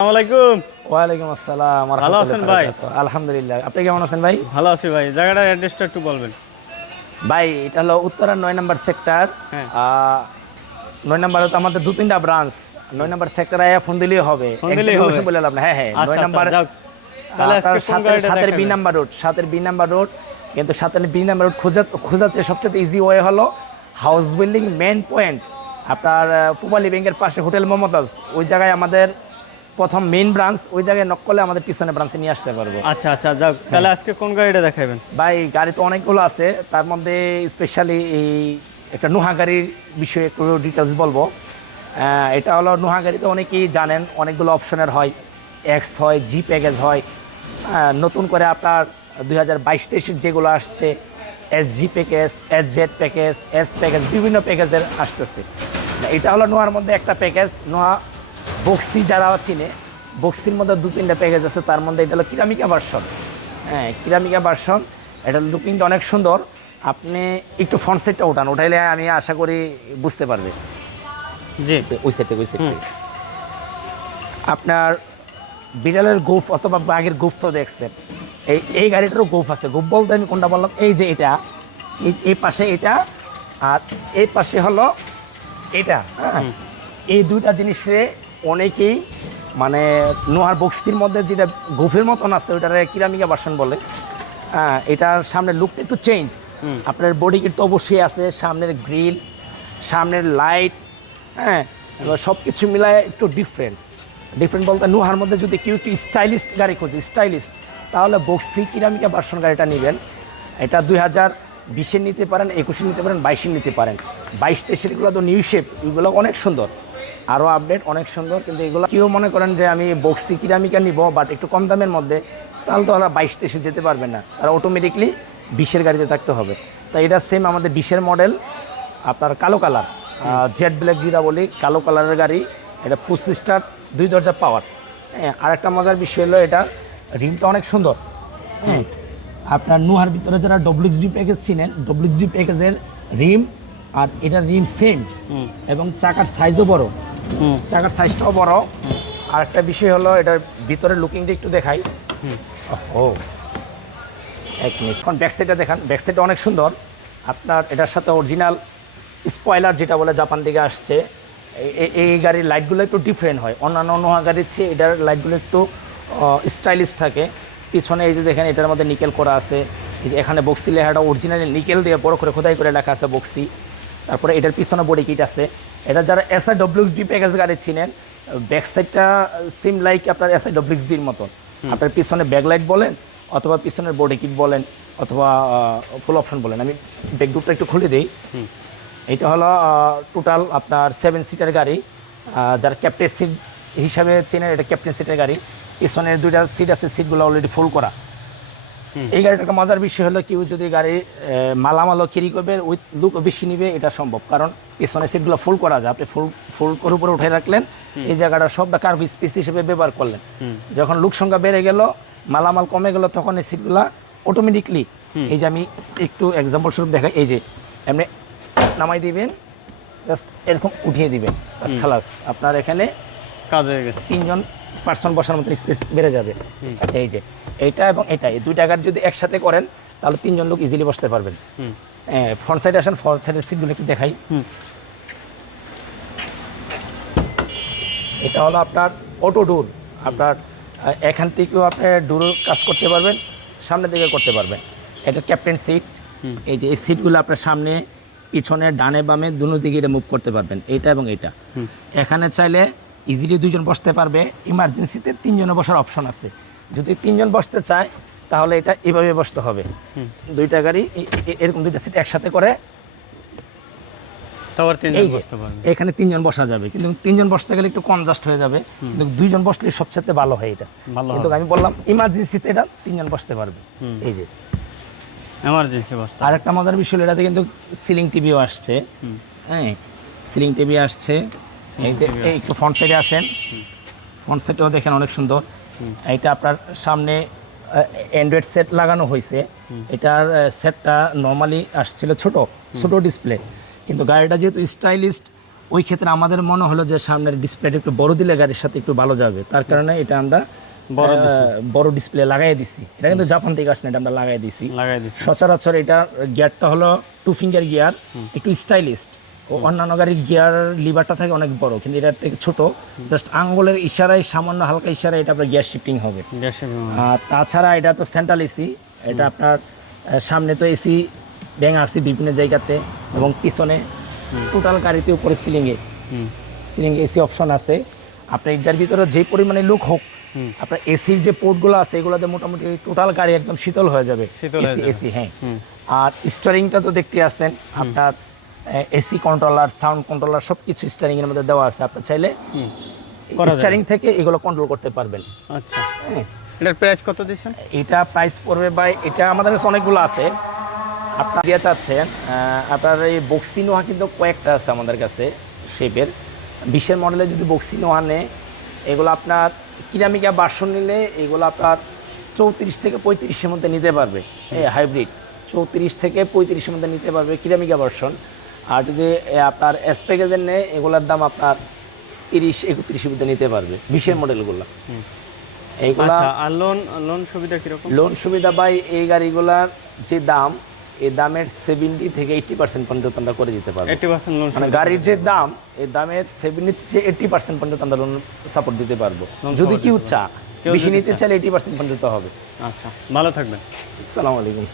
আসসালামাইকুম ওয়ালাইকুম আসসালাম ভালো আছেন ভাই? আলহামদুলিল্লাহ। আপনি কেমন আছেন ভাই? ভালো আছি ভাই। জায়গাটার অ্যাড্রেসটা একটু বলবেন। ভাই এটা হলো উত্তরা নয় নম্বর সেক্টর। নয় নম্বর তো আমাদের দু তিনটা ব্রাঞ্চ নয় নম্বর সেক্টর আয়া ফোন দিলেই হবে। ফোন দিলেই হবে? বলে লাভ না হ্যাঁ হ্যাঁ নয় নম্বর যাক। তাহলে আজকে কোন গাড়িটা সাতের বি নাম্বার রোড সাতের বি নাম্বার রোড কিন্তু সাতের বি নাম্বার রোড খোঁজা খোঁজাতে সবচেয়ে ইজি ওয়ে হলো হাউস বিল্ডিং মেন পয়েন্ট আপনার পূবালী ব্যাংকের পাশে হোটেল মমতাজ। ওই জায়গায় আমাদের প্রথম মেইন ব্রাঞ্চ ওই জায়গায় নক করলে আমাদের পিছনে ব্রাঞ্চে নিয়ে আসতে পারব। আচ্ছা আচ্ছা যাক তাহলে আজকে কোন গাড়িটা দেখাবেন? ভাই গাড়ি তো অনেকগুলো আছে তার মধ্যে স্পেশালি এই একটা নুহা গাড়ির বিষয়ে একটু ডিটেলস বলব। এটা হলো নুহা গাড়িতে অনেকেই জানেন অনেকগুলো অপশনের হয় এক্স হয় জি প্যাকেজ হয়। নতুন করে আপনার দুই হাজার বাইশ তেইশের যেগুলো আসছে S G package S Z package S package বিভিন্ন প্যাকেজের আসতেছে। এটা হলো নোয়ার মধ্যে একটা প্যাকেজ নোয়া বক্সি যারা চিনে বক্সির মধ্যে দু তিনটা প্যাকেজ আছে তার মধ্যে এটা হলো কিরামিকা ভার্সন হ্যাঁ কিরামিকা ভার্সন এটা লুকিংটা অনেক সুন্দর। আপনি একটু ফ্রন্ট সাইডটা ওঠান ওঠাইলে আমি আশা করি বুঝতে পারবে। জি। ওই সাইডে ওই সাইডে আপনার বিড়ালের গোফ অথবা বাঘের গোফ তো দেখছেন। এই এই গাড়িটারও গোফ আছে। গোফ বলতে আমি কোনটা বললাম? এই যে এটা। এই- এই পাশে এটা আর এই পাশে হলো এটা। হ্যাঁ। এই দুইটা জিনিসে অনেকেই মানে নোহার বক্সির মধ্যে যেটা গোফের মতন আছে ওইটারে কিরামিকা বাসন বলে। হ্যাঁ এটার সামনের লুকটা একটু চেঞ্জ আপনার বডি কিট তো অবশ্যই আছে সামনের গ্রিল সামনের লাইট হ্যাঁ সব কিছু মিলায় একটু ডিফারেন্ট ডিফারেন্ট বলতে নুহার মধ্যে যদি কেউ একটু স্টাইলিস্ট গাড়ি খোঁজে স্টাইলিস্ট তাহলে বক্সি কিরামিকা ভার্সন গাড়িটা নেবেন। এটা দুই হাজার বিশের নিতে পারেন একুশে নিতে পারেন বাইশে নিতে পারেন। বাইশ তেইশেরগুলো তো নিউ শেপ এগুলো অনেক সুন্দর। আরও আপডেট অনেক সুন্দর। কিন্তু এগুলো কেউ মনে করেন যে আমি বক্সি কিরামিকা নিব বাট একটু কম দামের মধ্যে তাহলে তো ওরা বাইশ তেইশে যেতে পারবে না। তারা অটোমেটিকলি বিশের গাড়িতে থাকতে হবে। তাই এটা সেম আমাদের বিশের মডেল আপনার কালো কালার জেড ব্ল্যাক যেটা বলি কালো কালারের গাড়ি এটা পঁচিশটার দুই দরজা পাওয়ার হ্যাঁ আর একটা মজার বিষয় হলো এটা রিমটা অনেক সুন্দর। হ্যাঁ আপনার নুহার ভিতরে যারা ডব্লিউজি প্যাকেজ ছিলেন ডব্লিউজি প্যাকেজের রিম আর এটার রিম সেম এবং চাকার সাইজও বড়। চাকার সাইজটাও বড়। আর একটা বিষয় হলো এটার ভিতরে লুকিংটা একটু দেখাই। ও এক মিনিট। এখন ব্যাক সাইডটা দেখান। ব্যাক সাইডটা অনেক সুন্দর। আপনার এটার সাথে অরিজিনাল স্পয়লার যেটা বলে জাপান থেকে আসছে এই- গাড়ির লাইটগুলো একটু ডিফারেন্ট হয়। অন্যান্য অন্য গাড়ির চেয়ে এটার লাইটগুলো একটু স্টাইলিশ থাকে। পিছনে এই যে দেখেন এটার মধ্যে নিকেল করা আছে। এখানে বক্সি লেখাটা অরিজিনালি নিকেল দিয়ে বড় করে খোদাই করে লেখা আছে বক্সি তারপরে এটার পিছনে বডি কিট আছে। এটা যারা S I SI WSB package গাড়ি ছিলেন ব্যাক সাইডটা সিম লাইক আপনার এসআই ডব্লিউএসবির মতন। আপনার পিছনে ব্যাকলাইট বলেন অথবা পিছনের বডি কিট বলেন অথবা ফুল অপশন বলেন। আমি ব্যাকডুপটা একটু খুলে দিই। এটা হলো টোটাল আপনার সেভেন সিটার গাড়ি। যারা ক্যাপ্টেন সিট হিসাবে চেনেন এটা ক্যাপ্টেন সিটের গাড়ি। পিছনের দুইটা সিট আছে সিটগুলো অলরেডি ফুল করা। এই গাড়িটার একটা মজার বিষয় হলো কেউ যদি গাড়ি মালামালও ক্যারি করবে উইথ লুক বেশি নিবে এটা সম্ভব। কারণ পিছনের সিটগুলো ফুল করা যায়। আপনি ফুল ফুল করে উপরে উঠে রাখলেন এই জায়গাটা সবটা কার্ভ স্পেস হিসেবে ব্যবহার করলেন। যখন লোক সংখ্যা বেড়ে গেল মালামাল কমে গেল তখন এই সিটগুলা অটোমেটিকলি এই যে আমি একটু এক্সাম্পল স্বরূপ দেখাই এই যে এমনি নামাই দিবেন জাস্ট এরকম উঠিয়ে দিবেন। খালাস আপনার এখানে কাজ হয়ে গেছে। তিনজন পার্সন বসার মতো স্পেস বেড়ে যাবে। এই যে এইটা এবং এটা এই দুই টাকার যদি একসাথে করেন তাহলে তিনজন লোক ইজিলি বসতে পারবেন। ফ্রন্ট সাইডে আসেন ফ্রন্ট সাইডের সিটগুলো একটু দেখাই। হুম। এটা হলো আপনার অটো ডোর আপনার এখান থেকেও আপনি ডোর কাজ করতে পারবেন সামনের দিকে করতে পারবেন। এটা ক্যাপ্টেন সিট এই যে এই সিটগুলো আপনার সামনে পিছনে ডানে বামে দুনো দিকে এটা মুভ করতে পারবেন। এইটা এবং এইটা। এখানে চাইলে ইজিলি দুইজন বসতে পারবে ইমার্জেন্সিতে তিনজনে বসার অপশন আছে। যদি তিনজন বসতে চায় তাহলে এটা এভাবে বসতে হবে। দুইটা গাড়ি এরকম দুইটা সিট একসাথে করে এখানে তিনজন বসা যাবে। কিন্তু তিনজন বসতে গেলে একটু কনজাস্ট হয়ে যাবে। কিন্তু দুইজন বসলে সবচেয়ে ভালো হয় এটা। কিন্তু আমি বললাম ইমার্জেন্সিতে এটা তিনজন বসতে পারবে। এই যে। এমার্জেন্সি বসতে আর একটা মজার বিষয় এটাতে কিন্তু সিলিং টিভিও আসছে। হ্যাঁ সিলিং টিভি আসছে। এই একটু ফ্রন্ট সাইডে আসেন। ফ্রন্ট সাইডেও দেখেন অনেক সুন্দর। এইটা আপনার সামনে অ্যান্ড্রয়েড সেট লাগানো হয়েছে। এটার সেটটা নর্মালি আসছিল ছোট ছোট ডিসপ্লে কিন্তু গাড়িটা যেহেতু স্টাইলিস্ট ওই ক্ষেত্রে আমাদের মনে হলো যে সামনের ডিসপ্লেটা একটু বড় দিলে গাড়ির সাথে একটু ভালো যাবে। তার কারণে এটা আমরা বড় বড় ডিসপ্লে লাগাই দিছি। এটা কিন্তু জাপান থেকে আসলে এটা আমরা লাগাই দিছি। সচরাচর এটা গিয়ারটা হলো টু ফিঙ্গার গিয়ার একটু স্টাইলিস্ট ও অন্যান্য গাড়ির গিয়ার লিভারটা থাকে অনেক বড় কিন্তু এটার থেকে ছোট। জাস্ট আঙ্গুলের ইশারায় সামান্য হালকা ইশারায় এটা আপনার গিয়ার শিফটিং হবে। আর তাছাড়া এটা তো সেন্ট্রাল এসি এটা আপনার সামনে তো এসি ব্যাঙ আছে বিভিন্ন জায়গাতে এবং পিছনে টোটাল গাড়িতে উপরে সিলিংয়ে হুম। সিলিং এসি অপশন আছে। আপনার এটার ভিতরে যে পরিমাণে লুক হোক আপনার এসির যে পোর্টগুলো আছে এগুলোতে মোটামুটি টোটাল গাড়ি একদম শীতল হয়ে যাবে। এসি হ্যাঁ। আর স্টারিংটা তো দেখতে আসছেন আপনার এসি কন্ট্রোলার সাউন্ড কন্ট্রোলার সব কিছু স্টারিং এর মধ্যে দেওয়া আছে। আপনার চাইলে স্টারিং থেকে এগুলো কন্ট্রোল করতে পারবেন। আচ্ছা। হ্যাঁ। এটার প্রাইস কত দিচ্ছেন? এটা প্রাইস পড়বে বাই এটা আমাদের কাছে অনেকগুলো আছে। আপনার দিয়ে চাচ্ছেন আপনার এই বক্সি নোহা কিন্তু কয়েকটা আছে আমাদের কাছে শেপের বিশের মডেলে যদি বক্সি নোহা নেয় এগুলো আপনার কিরামিকা বাসন নিলে এগুলো আপনার চৌত্রিশ থেকে পঁয়ত্রিশের মধ্যে নিতে পারবে। হাইব্রিড চৌত্রিশ থেকে পঁয়ত্রিশের মধ্যে নিতে পারবে কিরামিকা ভার্সন আর যদি আপনার এসপেগেজের নেয় এগুলোর দাম আপনার তিরিশ একত্রিশের মধ্যে নিতে পারবে বিশের মডেলগুলো এইগুলা আচ্ছা আর লোন লোন সুবিধা কীরকম? লোন সুবিধা পাই এই গাড়িগুলার যে দাম এই দামের সেভেন্টি থেকে এইটটি পার্সেন্ট পর্যন্ত আমরা করে দিতে পারব। এইটি পার্সেন্ট লোন মানে গাড়ির যে দাম এই দামের সেভেন্টি থেকে এইটটি পার্সেন্ট পর্যন্ত আমরা লোন সাপোর্ট দিতে পারব। যদি কেউ চা বেশি নিতে চাইলে এইটি পার্সেন্ট পর্যন্ত হবে। আচ্ছা ভালো থাকবেন। আসসালামু আলাইকুম